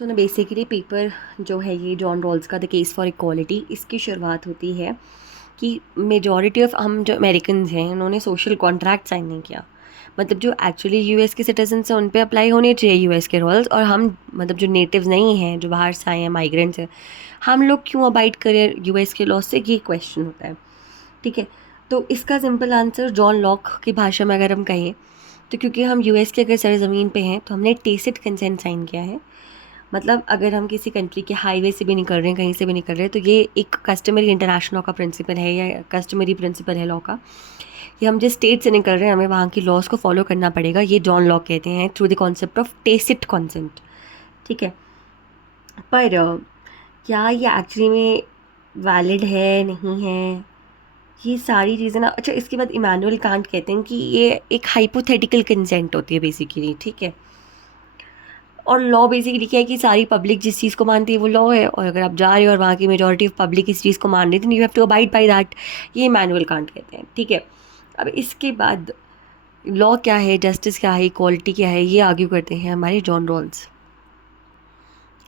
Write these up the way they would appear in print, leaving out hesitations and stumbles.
तो ना basically paper जो है ये जॉन रॉल्स का द केस फॉर इक्वालिटी, इसकी शुरुआत होती है कि मेजॉरिटी ऑफ हम जो अमेरिकन्स हैं उन्होंने सोशल कॉन्ट्रैक्ट साइन नहीं किया। मतलब जो एक्चुअली यूएस के सिटीजन्स हैं उन पे अप्लाई होने चाहिए यूएस के रूल्स, और हम मतलब जो नेटिव्स नहीं हैं, जो बाहर से आए हैं, माइग्रेंट्स हैं, हम लोग क्यों अबाइड करें यूएस के लॉ से, ये क्वेश्चन होता है। ठीक है, तो इसका सिंपल आंसर जॉन लॉक की भाषा में अगर हम कहें तो क्योंकि हम यूएस के अगर सरजमीन पे हैं तो हमने टेसिट कंसेंट साइन किया है। मतलब अगर हम किसी कंट्री के हाईवे से भी निकल रहे हैं, कहीं से भी निकल रहे हैं, तो ये एक कस्टमरी इंटरनेशनल लॉ का प्रिंसिपल है या कस्टमरी प्रिंसिपल है लॉ का। ये हम जिस स्टेट से निकल रहे हैं हमें वहाँ की लॉज को फॉलो करना पड़ेगा। ये जॉन लॉ कहते हैं through the concept of tacit consent. ठीक है, पर क्या ये एक्चुअली में वैलिड है, नहीं है, ये सारी चीज़ें ना। अच्छा, इसके बाद इमानुअल कांट कहते हैं कि ये एक हाइपोथेटिकल कंसेंट होती है बेसिकली। ठीक है, और लॉ बेसिकली क्या है कि सारी पब्लिक जिस चीज़ को मानती है वो लॉ है, और अगर आप जा रहे हो और वहाँ की मेजॉरिटी ऑफ पब्लिक इस चीज़ को मान रही है तो you have to abide by that. ये मैनुअल कांट कहते हैं। ठीक है, अब इसके बाद लॉ क्या है, जस्टिस क्या है, इक्वालिटी क्या है, ये आर्ग्यू करते हैं हमारे जॉन रॉल्स।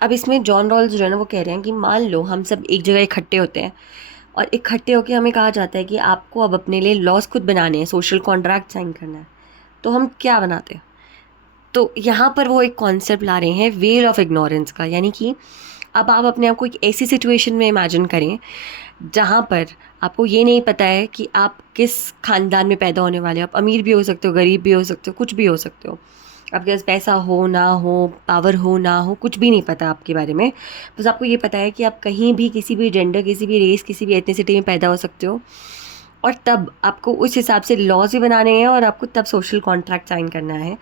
अब इसमें जॉन रॉल्स जो है ना वो कह रहे हैं कि मान लो हम सब एक जगह इकट्ठे होते हैं और इकट्ठे होकर हमें कहा जाता है कि आपको अब अपने लिए लॉज खुद बनाने हैं, सोशल कॉन्ट्रैक्ट साइन करना है, तो हम क्या बनाते हैं? तो यहाँ पर वो एक कॉन्सेप्ट ला रहे हैं वेल ऑफ इग्नोरेंस का। यानी कि अब आप अपने आप को एक ऐसी सिचुएशन में इमेजिन करें जहाँ पर आपको ये नहीं पता है कि आप किस ख़ानदान में पैदा होने वाले हो। आप अमीर भी हो सकते हो, गरीब भी हो सकते हो, कुछ भी हो सकते हो। आपके पास पैसा हो ना हो, पावर हो ना हो, कुछ भी नहीं पता आपके बारे में। बस आपको ये पता है कि आप कहीं भी, किसी भी जेंडर, किसी भी रेस, किसी भी एथनिसिटी में पैदा हो सकते हो, और तब आपको उस हिसाब से लॉज भी बनाने हैं और आपको तब सोशल कॉन्ट्रैक्ट साइन करना है।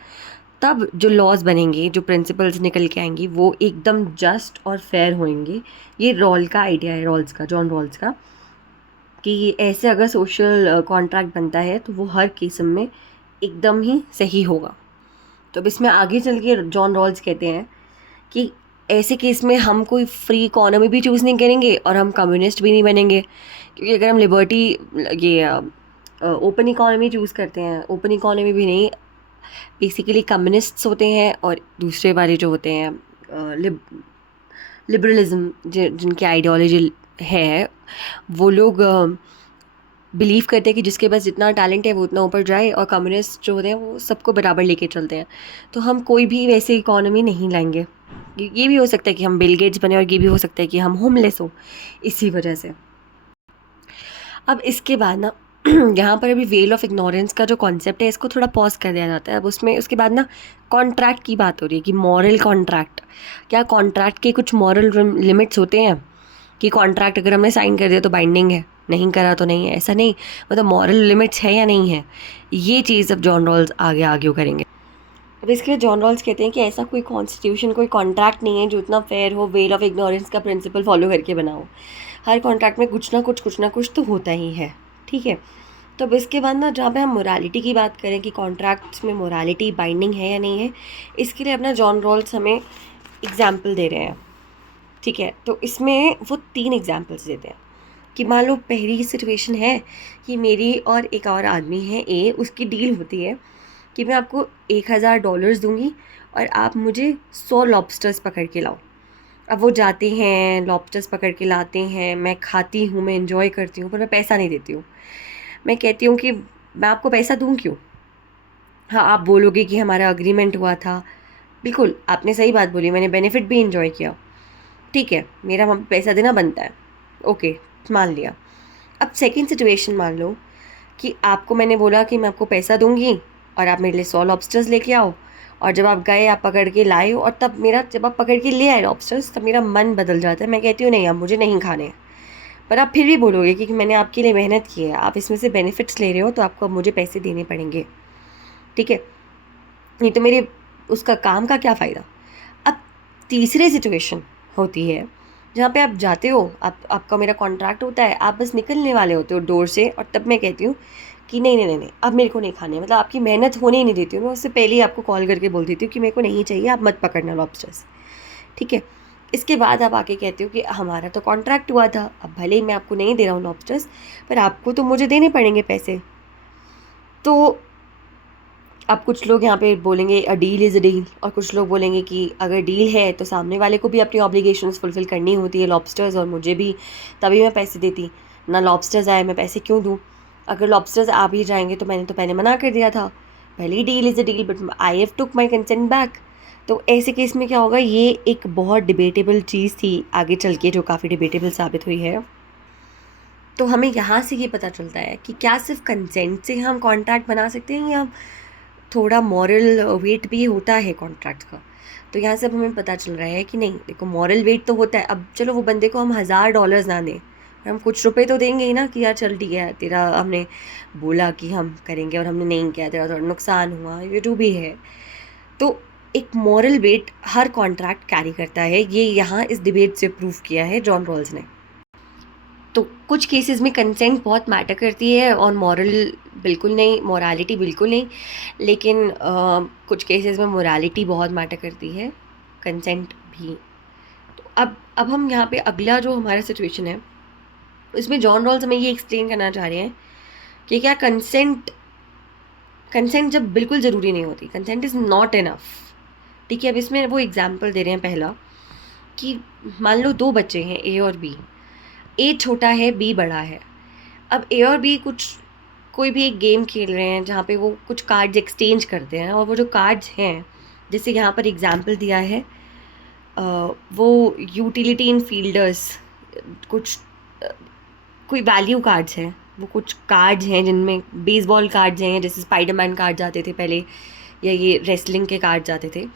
तब जो लॉज बनेंगे, जो प्रिंसिपल्स निकल के आएंगी, वो एकदम जस्ट और फेयर होंगे। ये रॉल का आइडिया है, रॉल्स का, जॉन रॉल्स का, कि ऐसे अगर सोशल कॉन्ट्रैक्ट बनता है तो वो हर किस्म में एकदम ही सही होगा। तो अब इसमें आगे चल के जॉन रॉल्स कहते हैं कि ऐसे केस में हम कोई फ्री इकोनॉमी भी चूज़ नहीं करेंगे और हम कम्युनिस्ट भी नहीं बनेंगे। क्योंकि अगर हम लिबर्टी, ये ओपन इकोनॉमी चूज़ करते हैं, ओपन इकोनॉमी भी नहीं, बेसिकली कम्युनिस्ट्स होते हैं और दूसरे वाले जो होते हैं लिबरलिज्म, जिनकी आइडियोलॉजी है, वो लोग बिलीव करते हैं कि जिसके पास जितना टैलेंट है वो उतना ऊपर जाए, और कम्युनिस्ट जो होते हैं वो सबको बराबर लेके चलते हैं। तो हम कोई भी वैसी इकोनॉमी नहीं लाएंगे। ये भी हो सकता है कि हम बिल गेट्स बने, और ये भी हो सकता है कि हम होमलेस हो इसी वजह से। अब इसके बाद ना यहाँ पर अभी वेल ऑफ इग्नोरेंस का जो कॉन्सेप्ट है इसको थोड़ा पॉज कर दिया जाता है। अब उसमें उसके बाद ना कॉन्ट्रैक्ट की बात हो रही है कि मॉरल कॉन्ट्रैक्ट, क्या कॉन्ट्रैक्ट के कुछ मॉरल लिमिट्स होते हैं कि कॉन्ट्रैक्ट अगर हमने साइन कर दिया तो बाइंडिंग है, नहीं करा तो नहीं है? ऐसा नहीं, मतलब मॉरल लिमिट्स है या नहीं है, ये चीज़ अब जॉन रॉल्स आगे आर्ग्यू करेंगे। अब इसके लिए जॉन रॉल्स कहते हैं कि ऐसा कोई कॉन्स्टिट्यूशन, कोई कॉन्ट्रैक्ट नहीं है जो इतना फेयर हो, वेल ऑफ इग्नोरेंस का प्रिंसिपल फॉलो करके बनाओ। हर कॉन्ट्रैक्ट में कुछ ना कुछ तो होता ही है। ठीक है, तो अब इसके बाद ना जहाँ पे हम मोरालिटी की बात करें कि कॉन्ट्रैक्ट्स में मोरालिटी बाइंडिंग है या नहीं है, इसके लिए अपना जॉन रॉल्स हमें एग्जाम्पल दे रहे हैं। ठीक है, तो इसमें वो 3 एग्जाम्पल्स देते हैं कि मान लो पहली सिचुएशन है कि मेरी और एक और आदमी है ए, उसकी डील होती है कि मैं आपको $1000 दूंगी और आप मुझे 100 लॉबस्टर्स पकड़ के लाओ। अब वो जाते हैं, लॉबस्टर्स पकड़ के लाते हैं, मैं खाती हूँ, मैं इन्जॉय करती हूँ, पर मैं पैसा नहीं देती हूँ। मैं कहती हूँ कि मैं आपको पैसा दूँ क्यों? हाँ, आप बोलोगे कि हमारा अग्रीमेंट हुआ था। बिल्कुल, आपने सही बात बोली, मैंने बेनिफिट भी इन्जॉय किया। ठीक है, मेरा वहाँ पे पैसा देना बनता है। ओके, मान लिया। अब सेकंड सिचुएशन मान लो कि आपको मैंने बोला कि मैं आपको पैसा दूंगी और आप मेरे लिए 100 लॉबस्टर्स लेके आओ, और जब आप गए, आप पकड़ के लाए हो, और तब मेरा, जब आप पकड़ के ले आए लॉबस्टर्स, तब मेरा मन बदल जाता है। मैं कहती हूँ नहीं, अब मुझे नहीं खाने हैं। पर आप फिर भी बोलोगे कि मैंने आपके लिए मेहनत की है, आप इसमें से बेनिफिट्स ले रहे हो, तो आपको अब मुझे पैसे देने पड़ेंगे। ठीक है, नहीं तो मेरे उसका काम का क्या फ़ायदा? अब तीसरी सिचुएशन होती है जहाँ पे आप जाते हो, आपका मेरा कॉन्ट्रैक्ट होता है, आप बस निकलने वाले होते हो डोर से, और तब मैं कहती हूँ कि नहीं नहीं नहीं नहीं, अब मेरे को नहीं खाने, मतलब आपकी मेहनत होने ही नहीं देती हूँ। मैं उससे पहले ही आपको कॉल करके बोल देती हूँ कि मेरे को नहीं चाहिए, आप मत पकड़ना लॉबस्टर्स। ठीक है, इसके बाद आप आके कहते हो कि हमारा तो कॉन्ट्रैक्ट हुआ था, अब भले ही मैं आपको नहीं दे रहा हूँ लॉबस्टर्स, पर आपको तो मुझे देने पड़ेंगे पैसे। तो अब कुछ लोग यहाँ पे बोलेंगे a deal is a deal, और कुछ लोग बोलेंगे कि अगर डील है तो सामने वाले को भी अपनी ऑब्लिगेशंस फुलफ़िल करनी होती है, लॉबस्टर्स और मुझे भी, तभी मैं पैसे देती। ना लॉबस्टर्स आए मैं पैसे क्यों दूँ? अगर लॉबस्टर्स आ भी जाएँगे तो मैंने तो पहले मना कर दिया था। पहले ही deal is a deal but I have took my consent back. तो ऐसे केस में क्या होगा, ये एक बहुत डिबेटेबल चीज़ थी आगे चल के, जो काफ़ी डिबेटेबल साबित हुई है। तो हमें यहाँ से ये पता चलता है कि क्या सिर्फ़ कंसेंट से हम कॉन्ट्रैक्ट बना सकते हैं, या थोड़ा मॉरल वेट भी होता है कॉन्ट्रैक्ट का। तो यहाँ से अब हमें पता चल रहा है कि नहीं, देखो मॉरल वेट तो होता है। अब चलो वो बंदे को हम $1000 ना दें, पर हम कुछ रुपए तो देंगे ही ना, कि यार चल ठीक है, तेरा हमने बोला कि हम करेंगे और हमने नहीं किया, तेरा थोड़ा नुकसान हुआ, ये जो भी है। तो एक मॉरल वेट हर कॉन्ट्रैक्ट कैरी करता है, ये यहाँ इस डिबेट से प्रूव किया है जॉन रॉल्स ने। तो कुछ केसेस में कंसेंट बहुत मैटर करती है और मॉरल बिल्कुल नहीं, मोरालिटी बिल्कुल नहीं, लेकिन कुछ केसेस में मोरालिटी बहुत मैटर करती है, कंसेंट भी। तो अब हम यहाँ पे अगला जो हमारा सिचुएशन है, इसमें जॉन रॉल्स हमें ये एक्सप्लेन करना चाह रहे हैं कि क्या कंसेंट जब बिल्कुल ज़रूरी नहीं होती, कंसेंट इज़ नॉट इनफ। ठीक है, अब इसमें वो एग्जाम्पल दे रहे हैं पहला, कि मान लो 2 बच्चे हैं, ए और बी। ए छोटा है, बी बड़ा है। अब ए और बी कोई भी एक गेम खेल रहे हैं जहाँ पे वो कुछ कार्ड्स एक्सचेंज करते हैं, और वो जो कार्ड्स हैं, जैसे यहाँ पर एग्जांपल दिया है, वो यूटिलिटी इन फील्डर्स, कुछ कोई वैल्यू कार्ड्स हैं, वो कुछ कार्ड्स हैं जिनमें बेसबॉल कार्ड्स हैं, जैसे स्पाइडरमैन कार्ड्स आते थे पहले, या ये रेसलिंग के कार्ड्स आते थे।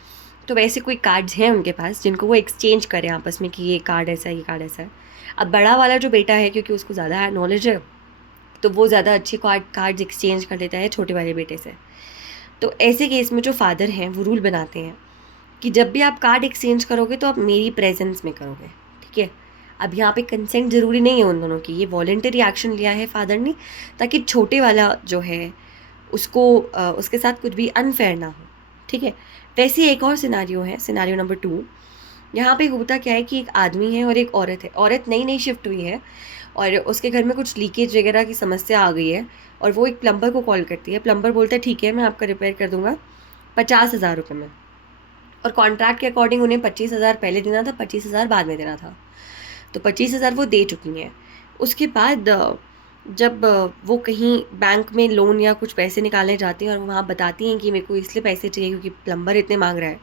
तो वैसे कोई कार्ड्स हैं उनके पास जिनको वो एक्सचेंज करें आपस में, कि ये कार्ड ऐसा है, ये कार्ड ऐसा है। अब बड़ा वाला जो बेटा है, क्योंकि उसको ज़्यादा नॉलेज है, तो वो ज़्यादा अच्छे कार्ड्स एक्सचेंज कर लेता है छोटे वाले बेटे से। तो ऐसे केस में जो फादर हैं वो रूल बनाते हैं कि जब भी आप कार्ड एक्सचेंज करोगे तो आप मेरी प्रेजेंस में करोगे। ठीक है, अब यहाँ पे कंसेंट ज़रूरी नहीं है उन दोनों की, ये वॉलेंटरी एक्शन लिया है फादर ने, ताकि छोटे वाला जो है उसको उसके साथ कुछ भी अनफेयर ना हो। ठीक है, वैसे एक और सिनारियो है, सिनारियो नंबर 2। यहाँ पे होता क्या है कि एक आदमी है और एक औरत है। औरत नई नई शिफ्ट हुई है और उसके घर में कुछ लीकेज वगैरह की समस्या आ गई है, और वो एक प्लम्बर को कॉल करती है। प्लम्बर बोलता है ठीक है, मैं आपका रिपेयर कर दूंगा 50,000 रुपये में, और कॉन्ट्रैक्ट के अकॉर्डिंग उन्हें 25,000 पहले देना था, 25,000 बाद में देना था। तो 25,000 वो दे चुकी हैं। उसके बाद जब वो कहीं बैंक में लोन या कुछ पैसे निकालने जाती हैं और वहाँ बताती हैं कि मेरे को इसलिए पैसे चाहिए क्योंकि प्लम्बर इतने मांग रहा है,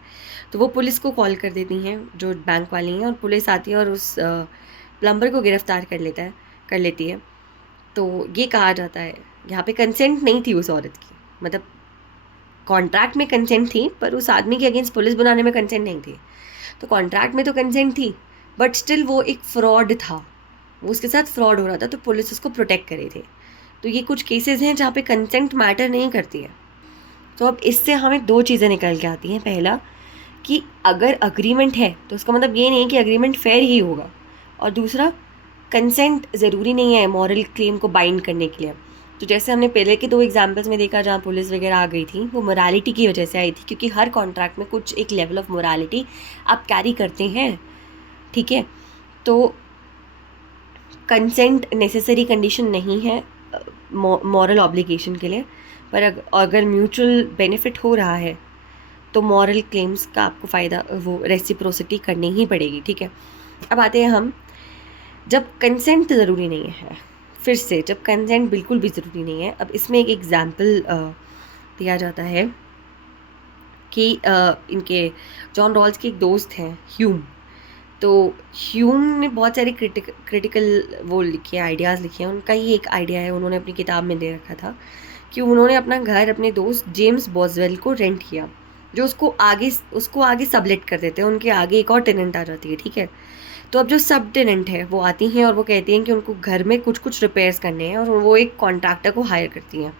तो वो पुलिस को कॉल कर देती हैं जो बैंक वाली हैं, और पुलिस आती है और उस प्लम्बर को गिरफ्तार कर लेती है। तो ये कहा जाता है, यहाँ पे कंसेंट नहीं थी उस औरत की, मतलब कॉन्ट्रैक्ट में कंसेंट थी पर उस आदमी के अगेंस्ट पुलिस बुलाने में कंसेंट नहीं थी। तो कॉन्ट्रैक्ट में तो कंसेंट थी, बट स्टिल वो एक फ्रॉड था, वो उसके साथ फ्रॉड हो रहा था, तो पुलिस उसको प्रोटेक्ट करे थे। तो ये कुछ केसेस हैं जहाँ पे कंसेंट मैटर नहीं करती है। तो अब इससे हमें 2 चीज़ें निकल के आती हैं। पहला, कि अगर अग्रीमेंट है तो उसका मतलब ये नहीं है कि अग्रीमेंट फेयर ही होगा, और दूसरा, कंसेंट ज़रूरी नहीं है मॉरल क्लेम को बाइंड करने के लिए। तो जैसे हमने पहले के 2 एग्जाम्पल्स में देखा जहाँ पुलिस वगैरह आ गई थी, वो मोरालिटी की वजह से आई थी, क्योंकि हर कॉन्ट्रैक्ट में कुछ एक लेवल ऑफ मोरालिटी आप कैरी करते हैं। ठीक है, तो कंसेंट नेसेसरी कंडीशन नहीं है मॉरल ऑब्लिगेशन के लिए, पर अगर म्यूचुअल बेनिफिट हो रहा है तो मॉरल क्लेम्स का आपको फ़ायदा, वो रेसिप्रोसिटी करनी ही पड़ेगी। ठीक है, अब आते हैं हम, जब कंसेंट ज़रूरी नहीं है, फिर से जब कंसेंट बिल्कुल भी ज़रूरी नहीं है। अब इसमें एक एग्जाम्पल दिया जाता है कि इनके जॉन रॉल्स के एक दोस्त हैं ह्यूम। तो ह्यूम ने बहुत सारे क्रिटिकल वो लिखे, आइडियाज़ लिखे हैं। उनका ही एक आइडिया है, उन्होंने अपनी किताब में दे रखा था, कि उन्होंने अपना घर अपने दोस्त जेम्स बॉसवेल को रेंट किया, जो उसको आगे सबलेट कर देते हैं, उनके आगे एक और टेनेंट आ जाती है। ठीक है, तो अब जो सब टेनेंट है वो आती हैं और वो कहती हैं कि उनको घर में कुछ रिपेयर्स करने हैं, और वो एक कॉन्ट्रैक्टर को हायर करती हैं।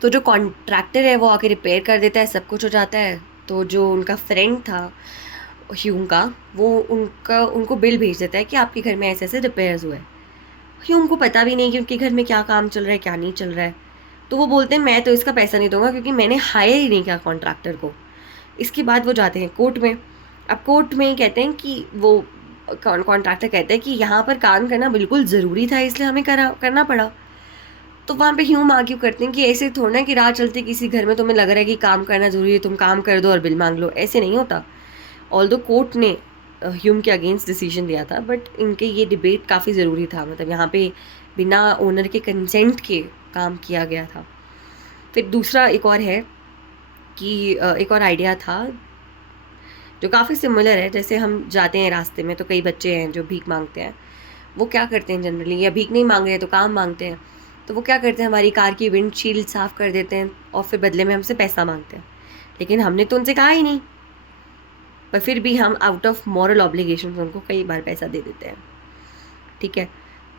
तो जो कॉन्ट्रैक्टर है वो आके रिपेयर कर देता है, सब कुछ हो जाता है। तो जो उनका फ्रेंड था ह्यूम का, वो उनको बिल भेज देता है कि आपके घर में ऐसे ऐसे रिपेयर्स हुए। ह्यूम को पता भी नहीं कि उनके घर में क्या काम चल रहा है, क्या नहीं चल रहा है। तो वो बोलते हैं मैं तो इसका पैसा नहीं दूंगा क्योंकि मैंने हायर ही नहीं किया कॉन्ट्रैक्टर को। इसके बाद वो जाते हैं कोर्ट में। अब कोर्ट में कहते हैं कि वो कॉन्ट्रैक्टर कहता है कि यहाँ पर काम करना बिल्कुल ज़रूरी था, इसलिए हमें करना पड़ा। तो वहाँ पे ह्यूम आर्ग्यू करते हैं कि ऐसे थोड़ा ना कि राह चलते किसी घर में तुम्हें लग रहा है कि काम करना ज़रूरी है, तुम काम कर दो और बिल मांग लो, ऐसे नहीं होता। ऑल्दो कोर्ट ने ह्यूम के अगेंस्ट डिसीजन दिया था, बट इनके ये डिबेट काफ़ी ज़रूरी था। मतलब यहाँ पे बिना ओनर के कंसेंट के काम किया गया था। फिर दूसरा एक और है कि एक और आइडिया था जो काफ़ी सिमिलर है। जैसे हम जाते हैं रास्ते में तो कई बच्चे हैं जो भीख मांगते हैं। वो क्या करते हैं जनरली, या भीख नहीं मांग रहे तो काम मांगते हैं, तो वो क्या करते हैं, हमारी कार की विंडशील्ड साफ़ कर देते हैं और फिर बदले में हमसे पैसा मांगते हैं। लेकिन हमने तो उनसे कहा ही नहीं, पर फिर भी हम आउट ऑफ मॉरल ऑब्लिगेशन उनको कई बार पैसा दे देते हैं। ठीक है,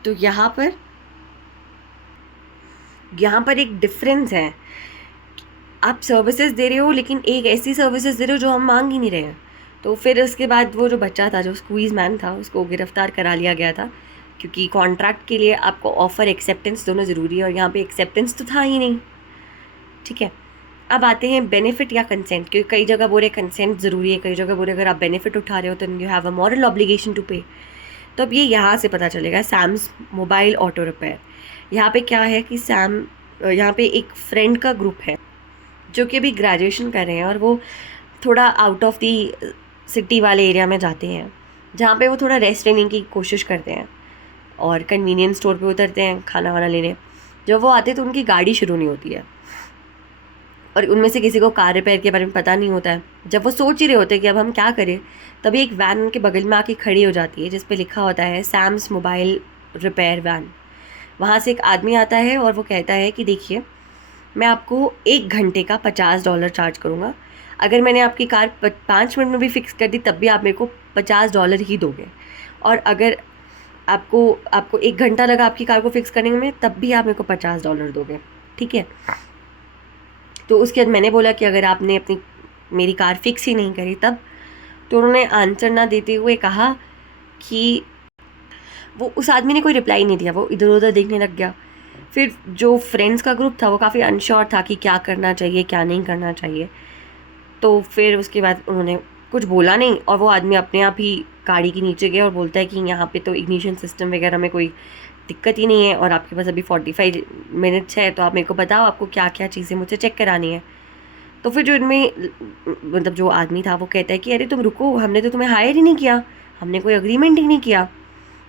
तो यहाँ पर एक डिफरेंस है। आप सर्विसेज दे रहे हो, लेकिन एक ऐसी सर्विसेज दे रहे हो जो हम मांग ही नहीं रहे हैं। तो फिर उसके बाद वो जो बच्चा था, जो स्क्वीज़ मैन था, उसको गिरफ्तार करा लिया गया था, क्योंकि कॉन्ट्रैक्ट के लिए आपको ऑफ़र एक्सेप्टेंस दोनों ज़रूरी है, और यहाँ पे एक्सेप्टेंस तो था ही नहीं। ठीक है, अब आते हैं बेनिफिट या कंसेंट, क्योंकि कई जगह बोले कंसेंट ज़रूरी है, कई जगह बोले अगर आप बेनिफिट उठा रहे हो तो you have a moral obligation to pay. तो अब ये यहाँ से पता चलेगा। सैम्स मोबाइल ऑटो रिपेयर, यहाँ पे क्या है कि यहाँ पे एक फ्रेंड का ग्रुप है जो कि अभी ग्रेजुएशन कर रहे हैं, और वो थोड़ा आउट ऑफ दी सिटी वाले एरिया में जाते हैं, जहाँ पे वो थोड़ा रेस्ट लेने की कोशिश करते हैं और कन्वीनियंस स्टोर पे उतरते हैं खाना वाना लेने। जब वो आते हैं तो उनकी गाड़ी शुरू नहीं होती है, और उनमें से किसी को कार रिपेयर के बारे में पता नहीं होता है। जब वो सोच ही रहे होते हैं कि अब हम क्या करें, तभी एक वैन उनके बगल में आके खड़ी हो जाती है जिस पे लिखा होता है सैम्स मोबाइल रिपेयर वैन। वहाँ से एक आदमी आता है और वो कहता है कि देखिए, मैं आपको 1 घंटे का $50 चार्ज करूँगा। अगर मैंने आपकी कार 5 मिनट में भी फिक्स कर दी तब भी आप मेरे को $50 ही दोगे, और अगर आपको 1 घंटा लगा आपकी कार को फिक्स करने में तब भी आप मेरे को $50 दोगे। ठीक है, तो उसके बाद मैंने बोला कि अगर आपने मेरी कार फिक्स ही नहीं करी तब। तो उन्होंने आंसर ना देते हुए कहा कि वो उस आदमी ने कोई रिप्लाई नहीं दिया, वो इधर उधर देखने लग गया। फिर जो फ्रेंड्स का ग्रुप था वो काफ़ी अनश्योर था कि क्या करना चाहिए क्या नहीं करना चाहिए। तो फिर उसके बाद उन्होंने कुछ बोला नहीं, और वो आदमी अपने आप ही गाड़ी के नीचे गया और बोलता है कि यहाँ पे तो इग्निशन सिस्टम वगैरह में कोई दिक्कत ही नहीं है, और आपके पास अभी 45 मिनट्स है, तो आप मेरे को बताओ आपको क्या क्या चीज़ें मुझे चेक करानी है। तो फिर जो इनमें मतलब जो आदमी था वो कहता है कि अरे तुम रुको, हमने तो तुम्हें हायर ही नहीं किया, हमने कोई अग्रीमेंट ही नहीं किया।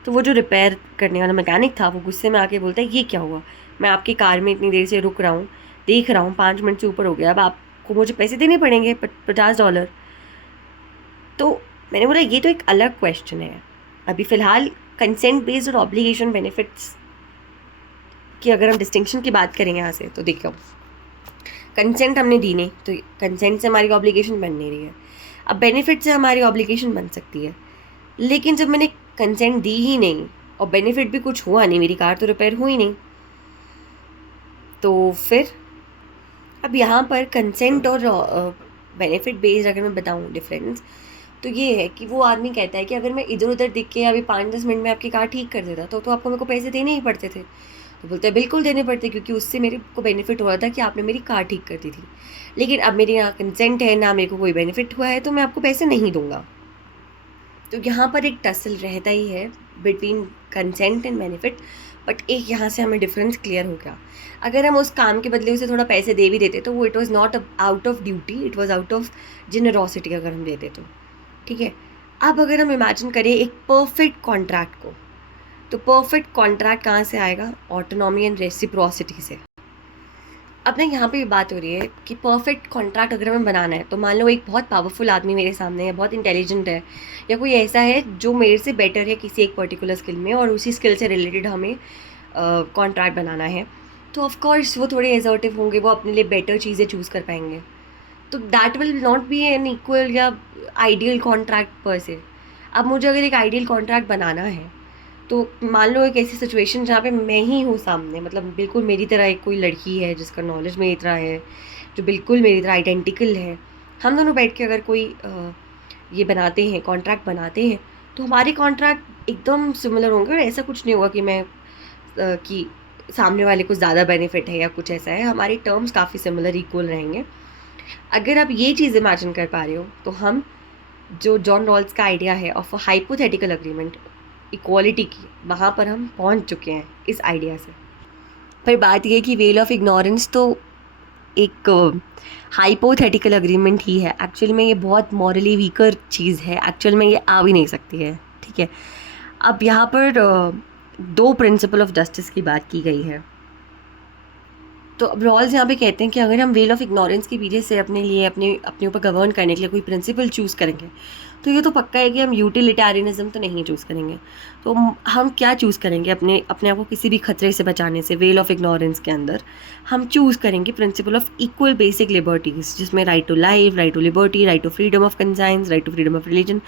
तो वो जो रिपेयर करने वाला मैकेनिक था वो गुस्से में आके बोलता है ये क्या हुआ, मैं आपकी कार में इतनी देर से रुक रहा हूँ, देख रहा हूँ 5 मिनट से ऊपर हो गया, अब आपको मुझे पैसे देने पड़ेंगे $50। तो मैंने बोला ये तो एक अलग क्वेश्चन है। अभी फ़िलहाल कंसेंट बेस्ड और ऑब्लिगेशन बेनिफिट्स की अगर हम डिस्टिंक्शन की बात करें यहाँ से, तो देखो कंसेंट हमने दी नहीं, तो कंसेंट से हमारी ऑब्लिगेशन बन नहीं रही है। अब बेनिफिट से हमारी ऑब्लिगेशन बन सकती है, लेकिन जब मैंने कंसेंट दी ही नहीं और बेनिफिट भी कुछ हुआ नहीं, मेरी कार तो रिपेयर हुई नहीं, तो फिर अब यहाँ पर कंसेंट और बेनिफिट बेस्ड अगर मैं बताऊँ डिफरेंस, तो ये है कि वो आदमी कहता है कि अगर मैं इधर उधर दिख के अभी 5-10 मिनट में आपकी कार ठीक कर देता तो आपको मेरे को पैसे देने ही पड़ते थे। तो बोलते हैं बिल्कुल देने पड़ते, क्योंकि उससे मेरे को बेनिफिट हो रहा था कि आपने मेरी कार ठीक कर दी थी। लेकिन अब मेरी यहाँ कंसेंट है ना, मेरे को कोई बेनिफिट हुआ है, तो मैं आपको पैसे नहीं दूंगा। तो यहाँ पर एक टसल रहता ही है between consent and benefit, but एक यहाँ से हमें डिफरेंस क्लियर हो गया। अगर हम उस काम के बदले उसे थोड़ा पैसे दे भी देते तो वो it was not out of duty, it was out of generosity अगर हम देते तो। ठीक है, अब अगर हम इमेजिन करें एक परफेक्ट कॉन्ट्रैक्ट को, तो परफेक्ट कॉन्ट्रैक्ट कहाँ से आएगा? ऑटोनॉमी एंड रेसिप्रोसिटी से। अब ना यहाँ पे बात हो रही है कि परफेक्ट कॉन्ट्रैक्ट अगर हमें बनाना है, तो मान लो एक बहुत पावरफुल आदमी मेरे सामने है, बहुत इंटेलिजेंट है, या कोई ऐसा है जो मेरे से बेटर है किसी एक पर्टिकुलर स्किल में, और उसी स्किल से रिलेटेड हमें कॉन्ट्रैक्ट बनाना है, तो ऑफकोर्स वो थोड़े एसर्टिव होंगे, वो अपने लिए बेटर चीज़ें चूज़ कर पाएंगे। तो that will not be an equal या आइडियल कॉन्ट्रैक्ट पर से। अब मुझे अगर एक आइडियल कॉन्ट्रैक्ट बनाना है, तो मान लो एक ऐसी सिचुएशन जहाँ पे मैं ही हूँ सामने, मतलब बिल्कुल मेरी तरह एक कोई लड़की है जिसका नॉलेज मेरी तरह है, जो बिल्कुल मेरी तरह आइडेंटिकल है, हम दोनों बैठ के अगर कोई ये बनाते हैं, कॉन्ट्रैक्ट बनाते हैं, तो हमारे कॉन्ट्रैक्ट एकदम सिमिलर होंगे, और ऐसा कुछ नहीं होगा कि कि सामने वाले को ज़्यादा बेनिफिट है या कुछ ऐसा है। हमारी टर्म्स काफ़ी सिमिलर इक्वल रहेंगे। अगर आप ये चीज़ इमेजिन कर पा रहे हो, तो हम जो जॉन रॉल्स का आइडिया है of a hypothetical agreement equality की, वहाँ पर हम पहुँच चुके हैं इस आइडिया से। पर बात ये है कि वेल ऑफ इग्नोरेंस तो एक हाइपोथेटिकल अग्रीमेंट ही है। एक्चुअल में ये बहुत मॉरली वीकर चीज़ है, एक्चुअल में ये आ भी नहीं सकती है, ठीक है। अब यहाँ पर दो प्रिंसिपल ऑफ जस्टिस की बात की गई है। तो अब रॉल्स यहाँ पे कहते हैं कि अगर हम वेल ऑफ इग्नोरेंस के पीछे से अपने लिए अपने ऊपर गवर्न करने के लिए कोई प्रिंसिपल चूज़ करेंगे, तो ये तो पक्का है कि हम यूटिलिटेरियनिज्म तो नहीं चूज़ करेंगे। तो हम क्या चूज़ करेंगे अपने अपने आप को किसी भी खतरे से बचाने से? वेल ऑफ इग्नोरेंस के अंदर हम चूज़ करेंगे principle of equal basic liberties, जिसमें right to life, right to liberty, right to freedom of conscience, right to freedom of religion,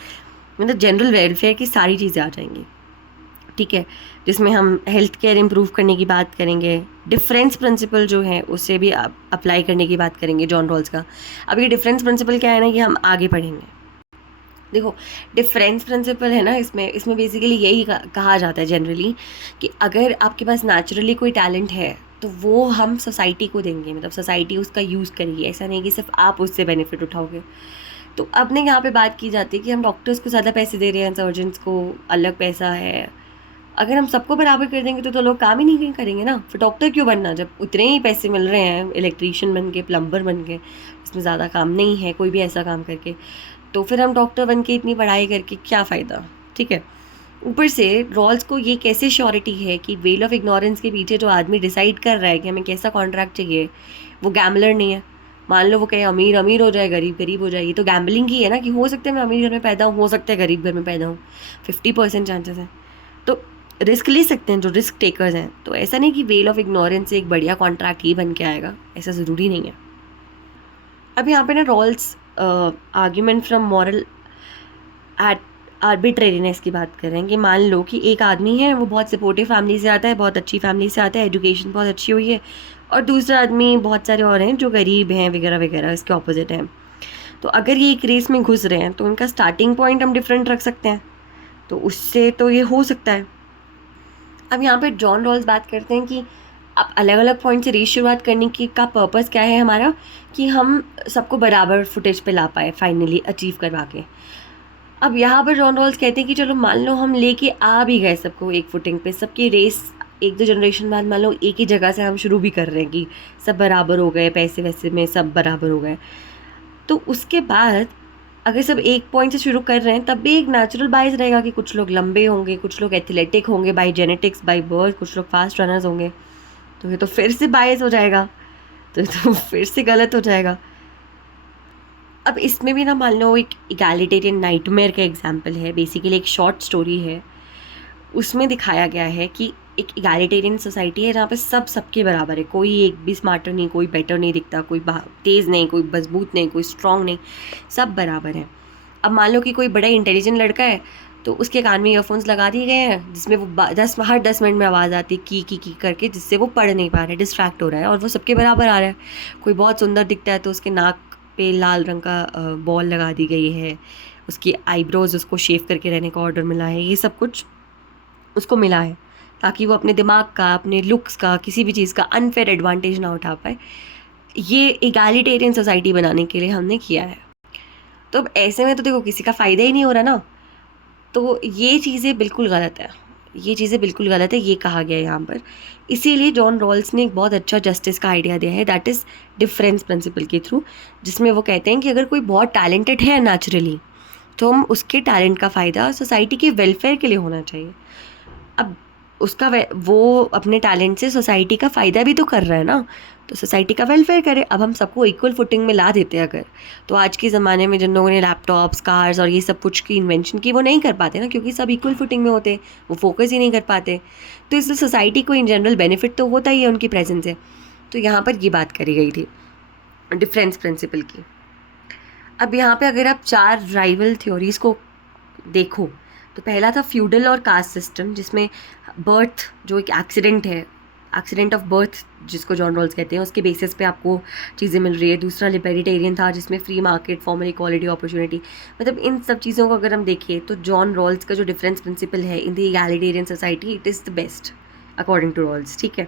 मतलब जनरल वेलफेयर की सारी चीज़ें आ जाएंगी, ठीक है। जिसमें हम हेल्थ केयर इम्प्रूव करने की बात करेंगे, डिफरेंस प्रिंसिपल जो है उसे भी अप्लाई करने की बात करेंगे जॉन रॉल्स का। अब ये डिफरेंस प्रिंसिपल क्या है ना, ये हम आगे पढ़ेंगे। देखो, डिफरेंस प्रिंसिपल है ना, इसमें बेसिकली यही कहा जाता है जनरली कि अगर आपके पास नेचुरली कोई टैलेंट है तो वो हम सोसाइटी को देंगे, मतलब सोसाइटी उसका यूज़ करेगी, ऐसा नहीं कि सिर्फ आप उससे बेनिफिट उठाओगे। तो अपने यहाँ पे बात की जाती है कि हम डॉक्टर्स को ज़्यादा पैसे दे रहे हैं, सर्जन्स को अलग पैसा है। अगर हम सबको बराबर कर देंगे तो लोग काम ही नहीं करेंगे ना, फिर डॉक्टर क्यों बनना जब उतने ही पैसे मिल रहे हैं इलेक्ट्रीशियन बन के, प्लम्बर बन के, इसमें ज़्यादा काम नहीं है कोई भी ऐसा काम करके, तो फिर हम डॉक्टर बन के इतनी पढ़ाई करके क्या फ़ायदा, ठीक है। ऊपर से रॉल्स को ये कैसे श्योरिटी है कि वेल ऑफ इग्नोरेंस के पीछे जो आदमी डिसाइड कर रहा है कि हमें कैसा कॉन्ट्रैक्ट चाहिए, वो गैम्बलर नहीं है। मान लो वो कहे अमीर अमीर हो जाए, गरीब गरीब हो जाए, ये तो गैम्बलिंग ही है ना, कि हो सकता है मैं अमीर घर में पैदा हूँ, हो सकता है गरीब घर में पैदा हूँ, 50% चांसेस हैं। तो रिस्क ले सकते हैं जो रिस्क टेकर्स हैं। तो ऐसा नहीं कि वेल ऑफ इग्नोरेंस से एक बढ़िया कॉन्ट्रैक्ट ही बन के आएगा, ऐसा ज़रूरी नहीं है। अब यहाँ पे ना Rawls argument from moral at arbitrariness की बात कर रहे हैं कि मान लो कि एक आदमी है, वो बहुत सपोर्टिव फैमिली से आता है, बहुत अच्छी फैमिली से आता है, एजुकेशन बहुत अच्छी हुई है, और दूसरा आदमी बहुत सारे और हैं जो गरीब हैं वगैरह वगैरह, इसके ऑपोजिट हैं। तो अगर ये एक रेस में घुस रहे हैं तो उनका स्टार्टिंग पॉइंट हम डिफरेंट रख सकते हैं, तो उससे तो ये हो सकता है। अब यहाँ पे जॉन रॉल्स बात करते हैं कि अब अलग अलग पॉइंट से रेस शुरुआत करने की का पर्पस क्या है हमारा, कि हम सबको बराबर फुटेज पे ला पाए, फाइनली अचीव करवा के। अब यहाँ पर जॉन रॉल्स कहते हैं कि चलो मान लो हम लेके आ भी गए सबको एक फुटिंग पे, सबकी रेस एक दो जनरेशन बाद मान लो एक ही जगह से हम शुरू भी कर रहे हैं कि सब बराबर हो गए, पैसे वैसे में सब बराबर हो गए, तो उसके बाद अगर सब एक पॉइंट से शुरू कर रहे हैं तब भी एक नेचुरल बायस रहेगा कि कुछ लोग लंबे होंगे, कुछ लोग एथलेटिक होंगे बाय जेनेटिक्स, बाय बर्थ, कुछ लोग फास्ट रनर्स होंगे, तो ये तो फिर से बायस हो जाएगा, तो फिर से गलत हो जाएगा। अब इसमें भी ना मान लो एक इगैलिटेरियन नाइटमेयर का एग्जाम्पल है, बेसिकली एक शॉर्ट स्टोरी है, उसमें दिखाया गया है कि एक इगैलिटेरियन सोसाइटी है जहाँ पे सब सबके बराबर है, कोई एक भी स्मार्टर नहीं, कोई बेटर नहीं दिखता, कोई तेज़ नहीं, कोई मजबूत नहीं, कोई स्ट्रॉन्ग नहीं, सब बराबर है। अब मान लो कि कोई बड़ा इंटेलिजेंट लड़का है तो उसके कान में ईयरफोन्स लगा दिए गए हैं जिसमें वो हर 10 मिनट में आवाज़ आती है की करके, जिससे वो पढ़ नहीं पा रहा है, डिस्ट्रैक्ट हो रहा है, और वो सबके बराबर आ रहा है। कोई बहुत सुंदर दिखता है तो उसके नाक पे लाल रंग का बॉल लगा दी गई है, उसकी आईब्रोज उसको शेव करके रहने का ऑर्डर मिला है, ये सब कुछ उसको मिला है ताकि वो अपने दिमाग का, अपने लुक्स का, किसी भी चीज़ का अनफेयर एडवांटेज ना उठा पाए। ये इगैलिटेरियन सोसाइटी बनाने के लिए हमने किया है। तो अब ऐसे में तो देखो किसी का फ़ायदा ही नहीं हो रहा ना, तो ये चीज़ें बिल्कुल गलत है, ये चीज़ें बिल्कुल गलत है, ये कहा गया है यहाँ पर। इसीलिए जॉन रॉल्स ने एक बहुत अच्छा जस्टिस का आइडिया दिया है, दैट इज़ डिफरेंस प्रिंसिपल के थ्रू, जिसमें वो कहते हैं कि अगर कोई बहुत टैलेंटेड है नेचुरली तो हम उसके टैलेंट का फ़ायदा सोसाइटी के वेलफेयर के लिए होना चाहिए। अब उसका वो अपने टैलेंट से सोसाइटी का फ़ायदा भी तो कर रहा है ना, तो सोसाइटी का वेलफेयर करे। अब हम सबको इक्वल फुटिंग में ला देते अगर, तो आज के ज़माने में जिन लोगों ने लैपटॉप्स, कार्स और ये सब कुछ की इन्वेंशन की, वो नहीं कर पाते ना, क्योंकि सब इक्वल फुटिंग में होते, वो फोकस ही नहीं कर पाते। तो इसलिए सोसाइटी को इन जनरल बेनिफिट तो होता ही है उनकी प्रेजेंस से। तो यहाँ पर ये बात करी गई थी डिफरेंस प्रिंसिपल की। अब यहाँ पे अगर आप 4 राइवल थ्योरीज़ को देखो, तो पहला था फ्यूडल और कास्ट सिस्टम, जिसमें बर्थ जो एक एक्सीडेंट है, एक्सीडेंट ऑफ बर्थ जिसको जॉन रॉल्स कहते हैं, उसके बेसिस पे आपको चीज़ें मिल रही है। दूसरा लिबर्टेरियन था जिसमें free market, formal equality, opportunity, मतलब इन सब चीज़ों को अगर हम देखें तो जॉन रॉल्स का जो डिफरेंस प्रिंसिपल है in the egalitarian society, it is the best according to Rawls, ठीक है।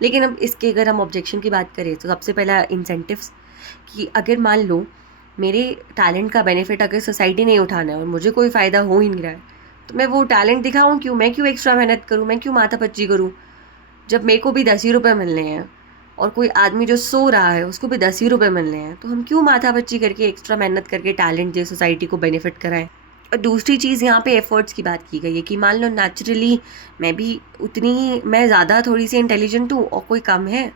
लेकिन अब इसके अगर हम ऑब्जेक्शन की बात करें तो सबसे पहला इंसेंटिव्स, कि अगर मान लो मेरे टैलेंट का बेनिफिट अगर सोसाइटी नहीं उठाना है और मुझे कोई फ़ायदा हो ही नहीं रहा है, तो मैं वो टैलेंट दिखाऊं क्यों, मैं क्यों एक्स्ट्रा मेहनत करूं, मैं क्यों माथापच्ची करूं, जब मेरे को भी 10 ही रुपये मिलने हैं और कोई आदमी जो सो रहा है उसको भी 10 ही रुपये मिलने हैं, तो हम क्यों माथापच्ची करके एक्स्ट्रा मेहनत करके टैलेंट दे, सोसाइटी को बेनिफिट कराएं। और दूसरी चीज़ यहाँ पे एफर्ट्स की बात की गई है कि मान लो नेचुरली मैं भी उतनी ही, मैं ज़्यादा थोड़ी सी इंटेलिजेंट हूँ और कोई कम है,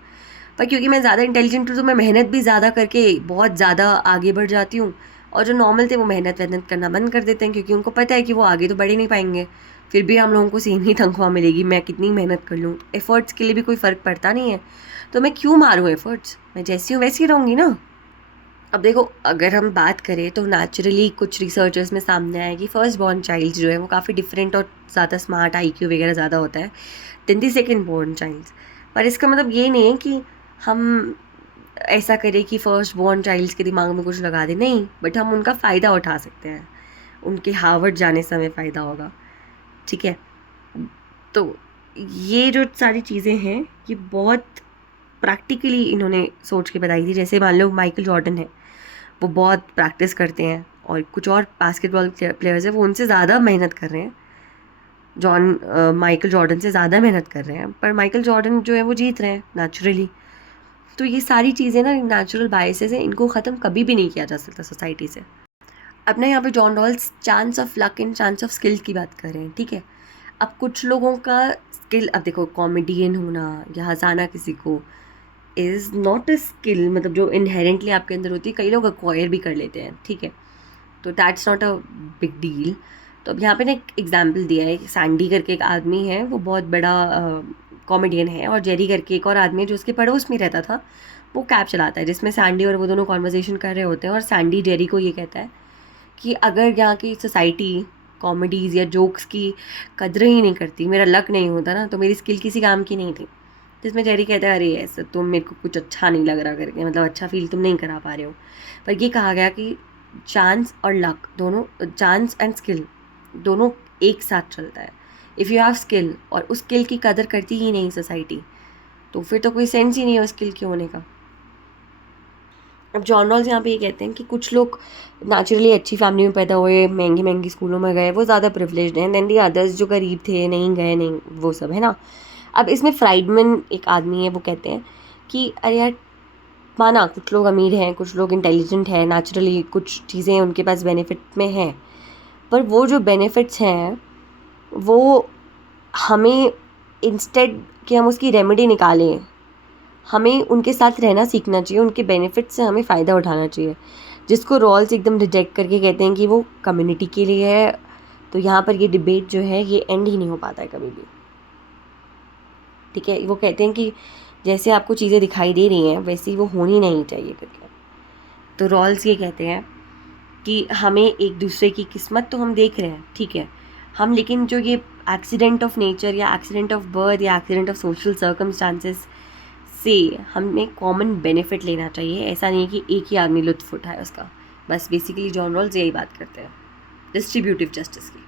पर क्योंकि मैं ज़्यादा इंटेलिजेंट हूँ तो मैं मेहनत भी ज़्यादा करके बहुत ज़्यादा आगे बढ़ जाती हूँ, और जो नॉर्मल थे वो मेहनत वहनत करना बंद कर देते हैं क्योंकि उनको पता है कि वो आगे तो बढ़ ही नहीं पाएंगे, फिर भी हम लोगों को सेम ही तनख्वाह मिलेगी मैं कितनी मेहनत कर लूँ। एफर्ट्स के लिए भी कोई फ़र्क पड़ता नहीं है, तो मैं क्यों मारूँ एफर्ट्स, मैं जैसी हूँ वैसी रहूँगी ना। अब देखो, अगर हम बात करें तो नेचुरली कुछ रिसर्चर्स में सामने आया कि फर्स्ट बॉर्न चाइल्ड जो है वो काफ़ी डिफरेंट और ज़्यादा स्मार्ट, IQ वगैरह ज़्यादा होता है then the second born child. पर इसका मतलब ये नहीं है कि हम ऐसा करें कि फर्स्ट बॉर्न चाइल्ड्स के दिमाग में कुछ लगा दें, नहीं, बट हम उनका फ़ायदा उठा सकते हैं, उनके हार्वर्ड जाने से हमें फ़ायदा होगा, ठीक है। तो ये जो सारी चीज़ें हैं ये बहुत प्रैक्टिकली इन्होंने सोच के बताई थी। जैसे मान लो माइकल जॉर्डन है, वो बहुत प्रैक्टिस करते हैं, और कुछ और बास्केटबॉल प्लेयर्स हैं वो उनसे ज़्यादा मेहनत कर रहे हैं, माइकल जॉर्डन से ज़्यादा मेहनत कर रहे हैं, पर माइकल जॉर्डन जो है वो जीत रहे हैं नेचुरली। तो ये सारी चीज़ें ना नेचुरल बायसेस हैं, इनको ख़त्म कभी भी नहीं किया जा सकता सोसाइटी से। अपने यहाँ पे John Rawls chance of luck and chance of skill की बात कर रहे हैं, ठीक है। अब कुछ लोगों का स्किल, अब देखो कॉमेडियन होना या हंसाना किसी को इज़ नॉट अ स्किल, मतलब जो इनहेरेंटली आपके अंदर होती है, कई लोग एक्वायर भी कर लेते हैं, ठीक है, तो that's not a big deal. तो अब यहाँ पे ना एक एग्जांपल दिया है, सैंडी करके एक आदमी है, वो बहुत बड़ा कॉमेडियन है, और जेरी करके एक और आदमी है जो उसके पड़ोस में रहता था, वो कैब चलाता है, जिसमें सैंडी और वो दोनों कॉन्वर्जेशन कर रहे होते हैं, और सैंडी जेरी को ये कहता है कि अगर यहाँ की सोसाइटी कॉमेडीज़ या जोक्स की कदर ही नहीं करती, मेरा लक नहीं होता ना, तो मेरी स्किल किसी काम की नहीं थी। जिसमें जेरी कहता है अरे ऐसा तुम, मेरे को कुछ अच्छा नहीं लग रहा करके, मतलब अच्छा फील तुम नहीं करा पा रहे हो। पर ये कहा गया कि चांस और लक दोनों, चांस एंड स्किल दोनों एक साथ चलता है। इफ़ यू हैव स्किल और उस स्किल की कदर करती ही नहीं सोसाइटी, तो फिर तो कोई सेंस ही नहीं है उस स्किल के होने का। अब जॉन रॉल्स यहाँ पे ये कहते हैं कि कुछ लोग नेचुरली अच्छी फैमिली में पैदा हुए, महंगी महंगी स्कूलों में गए, वो ज़्यादा प्रिविलेज्ड हैं, देन दी अदर्स जो गरीब थे, नहीं गए, नहीं, वो सब है ना। अब इसमें फ्राइडमैन एक आदमी है, वो कहते हैं कि अरे यार, माना कुछ लोग अमीर हैं, कुछ लोग इंटेलिजेंट हैं, नेचुरली कुछ चीज़ें उनके पास बेनिफिट में हैं, पर वो जो बेनिफिट्स हैं वो हमें, इंस्टेड कि हम उसकी रेमेडी निकालें, हमें उनके साथ रहना सीखना चाहिए, उनके बेनिफिट से हमें फ़ायदा उठाना चाहिए, जिसको रॉल्स एकदम रिजेक्ट करके कहते हैं कि वो कम्युनिटी के लिए है। तो यहाँ पर ये डिबेट जो है ये एंड ही नहीं हो पाता है कभी भी, ठीक है। वो कहते हैं कि जैसे आपको चीज़ें दिखाई दे रही हैं वैसे ही वो होनी नहीं चाहिए करके। तो रॉल्स ये कहते हैं कि हमें एक दूसरे की किस्मत तो हम देख रहे हैं, ठीक है, हम, लेकिन जो ये एक्सीडेंट ऑफ नेचर या एक्सीडेंट ऑफ बर्थ या एक्सीडेंट ऑफ सोशल सर्कमस्टांसेस से हमें कॉमन बेनिफिट लेना चाहिए, ऐसा नहीं कि एक ही आदमी लुत्फ़ उठाए उसका। बस बेसिकली जॉन रॉल्स यही बात करते हैं डिस्ट्रीब्यूटिव जस्टिस की।